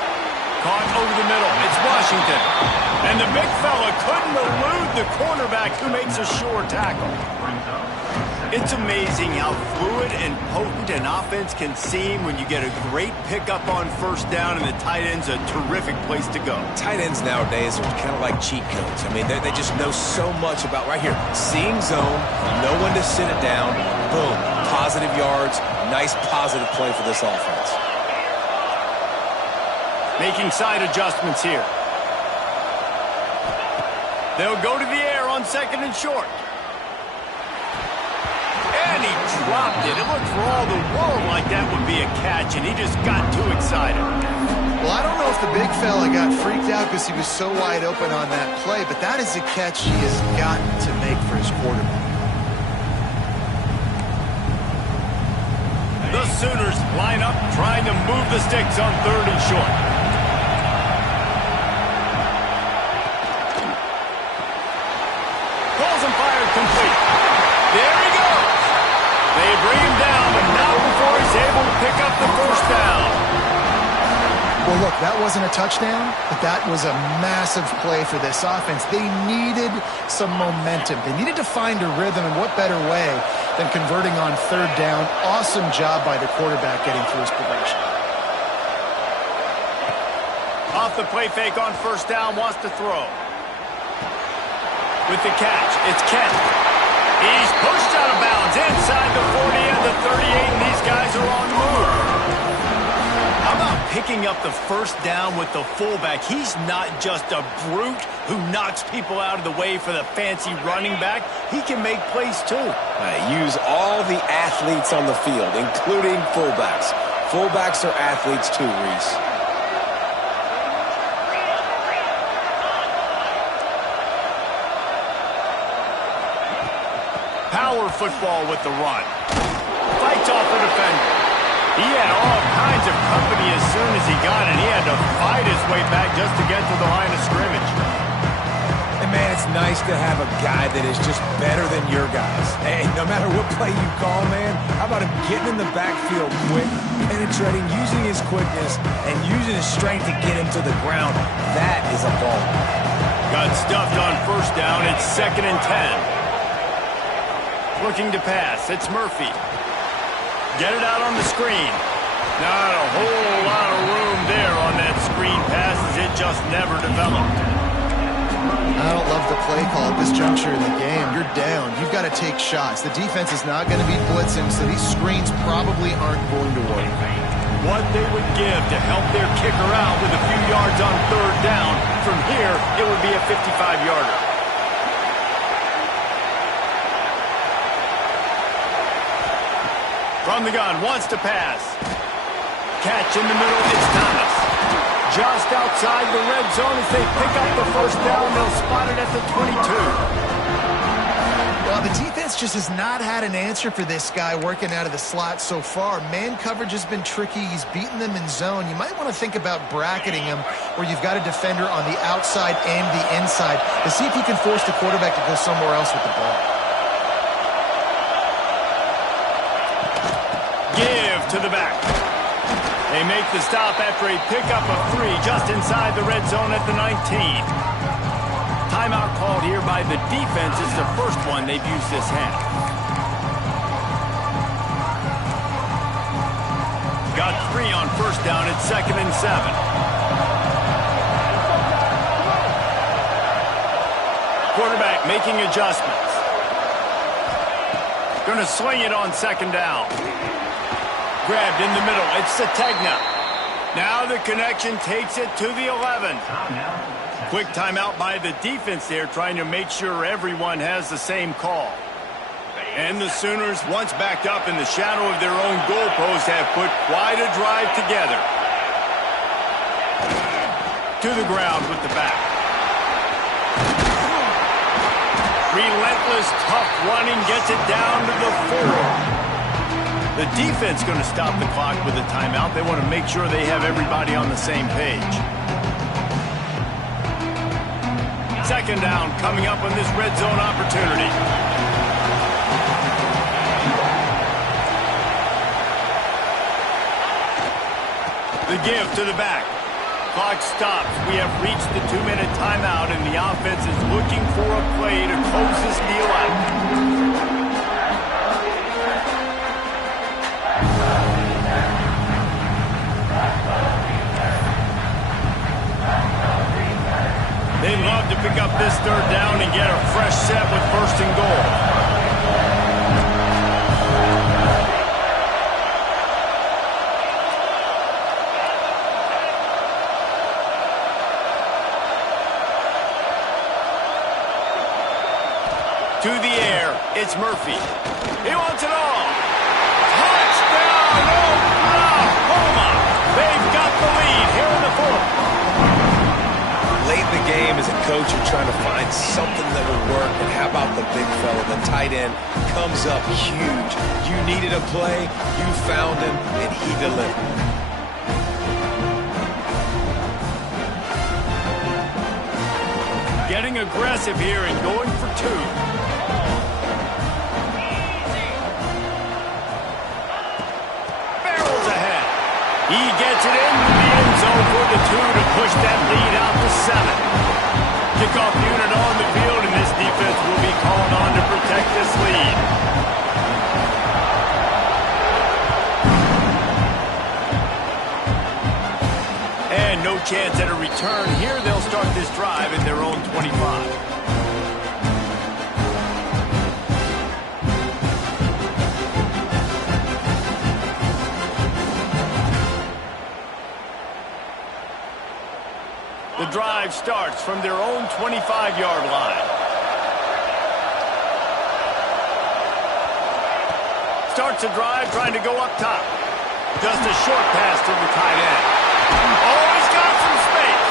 Caught over the middle. It's Washington. And the big fella couldn't elude the cornerback who makes a sure tackle. It's amazing how fluid and potent an offense can seem when you get a great pickup on first down and the tight end's a terrific place to go. Tight ends nowadays are kind of like cheat codes. I mean, they just know so much about, right here, seeing zone, know when to sit it down, boom, positive yards, nice positive play for this offense. Making side adjustments here. They'll go to the air on second and short. And he dropped it. It looked for all the world like that would be a catch, and he just got too excited. Well, I don't know if the big fella got freaked out because he was so wide open on that play, but that is a catch he has got to make for his quarterback. The Sooners line up, trying to move the sticks on third and short. Calls him fired complete. There he goes. They bring him down, but not before he's able to pick up the first down. Well, look, that wasn't a touchdown, but that was a massive play for this offense. They needed some momentum. They needed to find a rhythm, and what better way than converting on third down. Awesome job by the quarterback getting through his progression. Off the play fake on first down, wants to throw. With the catch, it's Kent. He's pushed out of bounds inside the 40 and the 38, and these guys are on the move. How about picking up the first down with the fullback? He's not just a brute who knocks people out of the way for the fancy running back. He can make plays too. Use all the athletes on the field, including fullbacks. Fullbacks are athletes too, Reese. Power football with the run. Fights off the defender. He had all kinds of company as soon as he got it. He had to fight his way back just to get to the line of scrimmage. And, man, it's nice to have a guy that is just better than your guys. Hey, no matter what play you call, man, how about him getting in the backfield quick, penetrating, using his quickness, and using his strength to get him to the ground. That is a ball. Got stuffed on first down. It's 2nd and 10. Looking to pass. It's Murphy. Get it out on the screen. Not a whole lot of room there on that screen pass as it just never developed. I don't love the play call at this juncture in the game. You're down. You've got to take shots. The defense is not going to be blitzing, so these screens probably aren't going to work. What they would give to help their kicker out with a few yards yards on third down. From here, it would be a 55-yarder. From the gun, wants to pass. Catch in the middle, it's Thomas. Just outside the red zone as they pick up the first down. They'll spot it at the 22. Well, the defense just has not had an answer for this guy working out of the slot so far. Man coverage has been tricky. He's beaten them in zone. You might want to think about bracketing him where you've got a defender on the outside and the inside to see if you can force the quarterback to go somewhere else with the ball. Give to the back. They make the stop after a pickup of 3 just inside the red zone at the 19. Timeout called here by the defense. It's the first one they've used this half. Got 3 on first down at 2nd and 7. Quarterback making adjustments. Going to swing it on 2nd down. Grabbed in the middle. It's Sategna. Now the connection takes it to the 11. Quick timeout by the defense there, trying to make sure everyone has the same call. And the Sooners, once backed up in the shadow of their own goalpost, have put quite a drive together. To the ground with the back. Relentless, tough running gets it down to the 4. The defense going to stop the clock with a timeout. They want to make sure they have everybody on the same page. 2nd down coming up on this red zone opportunity. The give to the back. Clock stops. We have reached the 2-minute timeout, and the offense is looking for a play to close this deal out. They'd love to pick up this 3rd down and get a fresh set with 1st and goal. To the air, it's Murphy. He wants it all. Touchdown, Oklahoma! They've got the lead here in the 4th. Late in the game, as a coach, you're trying to find something that will work. And how about the big fella? The tight end comes up huge. You needed a play, you found him, and he delivered. Getting aggressive here and going for 2. Barrels ahead. He gets it into the end zone for the 2 to push that lead out to 7. Kickoff unit on the field, and this defense will be called on to protect this lead. And no chance at a return here. They'll start this drive at their own 25. The drive starts from their own 25-yard line. Starts a drive trying to go up top. Just a short pass to the tight end. Oh, he's got some space.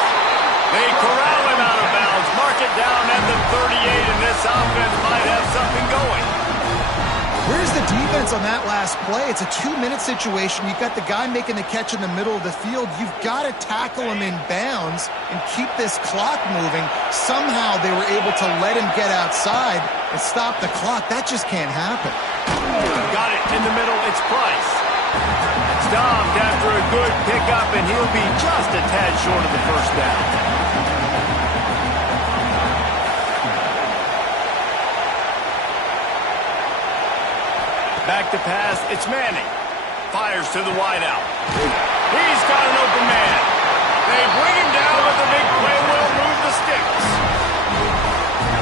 They corral him out of bounds. Mark it down at the 38, and this offense might have something going. Where's the defense on that last play? It's a 2-minute situation. You've got the guy making the catch in the middle of the field. You've got to tackle him in bounds and keep this clock moving. Somehow they were able to let him get outside and stop the clock. That just can't happen. Got it in the middle. It's Price. Stopped after a good pickup, and he'll be just a tad short of the first down. Back to pass, it's Manning. Fires to the wideout. He's got an open man. They bring him down, but the big play will move the sticks.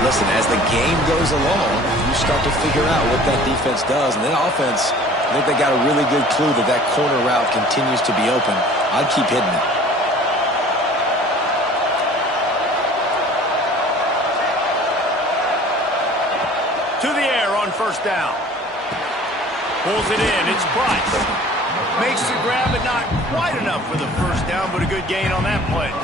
Listen, as the game goes along, you start to figure out what that defense does. And then offense, I think they got a really good clue that that corner route continues to be open. I'd keep hitting it. first down. Pulls it in. It's Price. Makes the grab, but not quite enough for the first down, but a good gain on that play.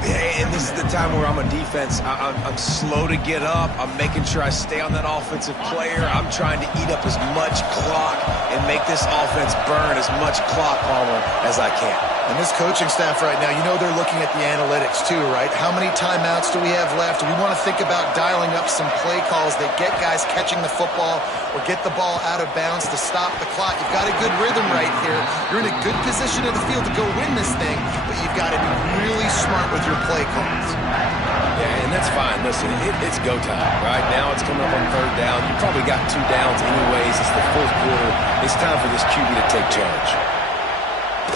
And this is the time where I'm a defense. I'm slow to get up. I'm making sure I stay on that offensive player. I'm trying to eat up as much clock and make this offense burn as much clock armor as I can. And this coaching staff right now, you know they're looking at the analytics too, right? How many timeouts do we have left? We want to think about dialing up some play calls that get guys catching the football or get the ball out of bounds to stop the clock. You've got a good rhythm right here. You're in a good position in the field to go win this thing, but you've got to be really smart with your play calls. Yeah, and that's fine. Listen, it's go time, right? Now it's coming up on third down. You probably got 2 downs anyways. It's the fourth quarter. It's time for this QB to take charge.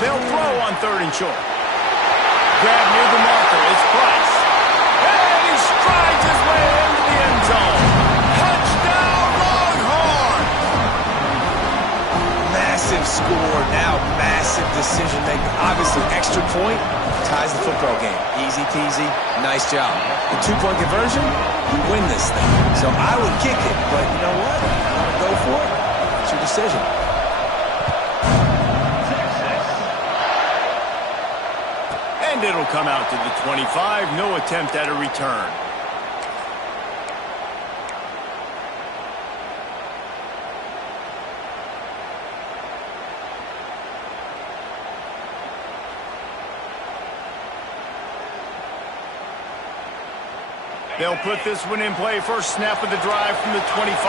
They'll throw on 3rd and short. Grab near the marker. It's Price. And he strides his way into the end zone. Touchdown, Longhorn! Massive score. Now massive decision making. Obviously, extra point ties the football game. Easy peasy. Nice job. The 2-point conversion, you win this thing. So I would kick it, but you know what? Go for it. It's your decision. And it'll come out to the 25. No attempt at a return. They'll put this one in play. First snap of the drive from the 25.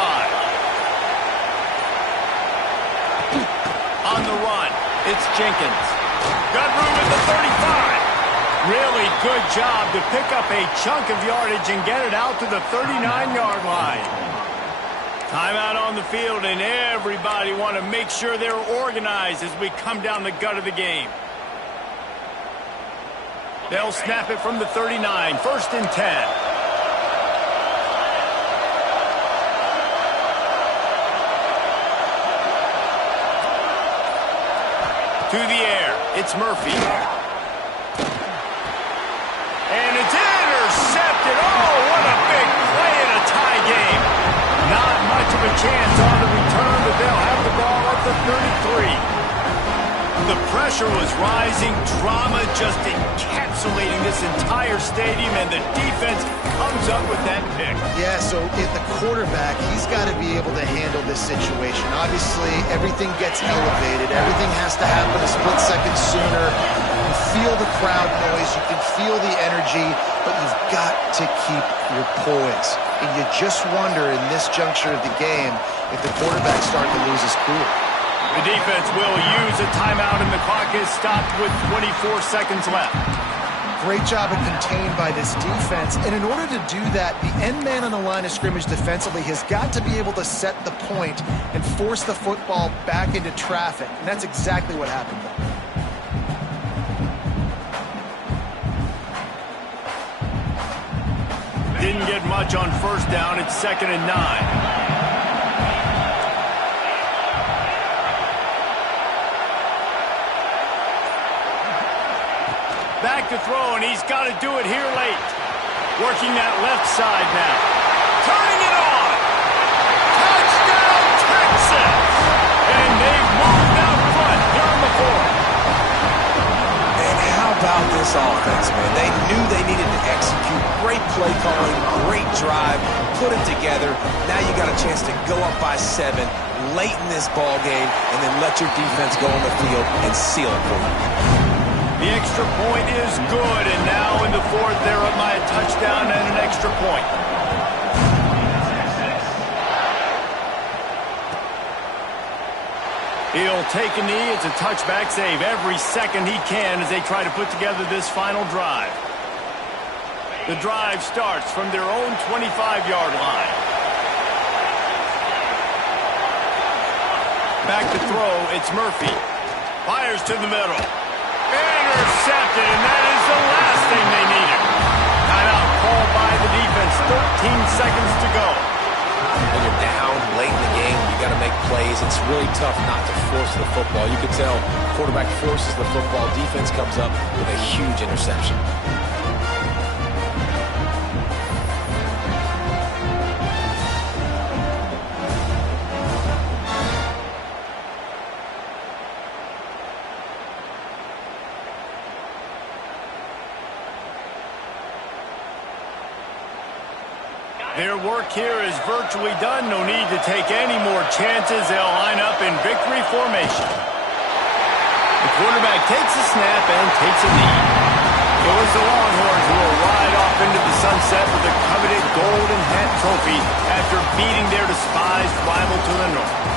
On the run, it's Jenkins. Got room at the 35. Really good job to pick up a chunk of yardage and get it out to the 39-yard line. Timeout on the field, and everybody want to make sure they're organized as we come down the gut of the game. They'll snap it from the 39. 1st and 10. To the air, it's Murphy. And it's intercepted. Oh, what a big play in a tie game. Not much of a chance on the return, but they'll have the ball at the 33. The pressure was rising. Drama just encapsulating this entire stadium, and the defense comes up with that pick. Yeah, so the quarterback, he's got to be able to handle this situation. Obviously, everything gets elevated. Everything has to happen a split second sooner. You feel the crowd noise. You can feel the energy, but you've got to keep your poise. And you just wonder in this juncture of the game if the quarterback's starting to lose his cool. The defense will use a timeout, and the clock is stopped with 24 seconds left. Great job of contained by this defense. And in order to do that, the end man on the line of scrimmage defensively has got to be able to set the point and force the football back into traffic. And that's exactly what happened there. Didn't get much on first down. It's 2nd and 9. Back to throw, and he's got to do it here late. Working that left side now. Turning it on. Touchdown, Texas! And they've moved out front here in the 4th. And how about this offense, man? They knew they needed to execute. Great play calling, great drive, put it together. Now you got a chance to go up by 7 late in this ball game, and then let your defense go on the field and seal it for you. The extra point is good, and now in the 4th, they're up by a touchdown and an extra point. He'll take a knee. It's a touchback save every second he can as they try to put together this final drive. The drive starts from their own 25-yard line. Back to throw, it's Murphy. Fires to the middle. Intercepted, and that is the last thing they needed. Timeout called by the defense. 13 seconds to go. When you're down late in the game, you got to make plays. It's really tough not to force the football. You can tell quarterback forces the football. Defense comes up with a huge interception. Their work here is virtually done. No need to take any more chances. They'll line up in victory formation. The quarterback takes a snap and takes a knee. It was the Longhorns who will ride off into the sunset with the coveted Golden Hat Trophy after beating their despised rival to the north.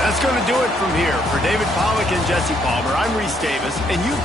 That's going to do it from here. For David Pollack and Jesse Palmer, I'm Reese Davis, and you've been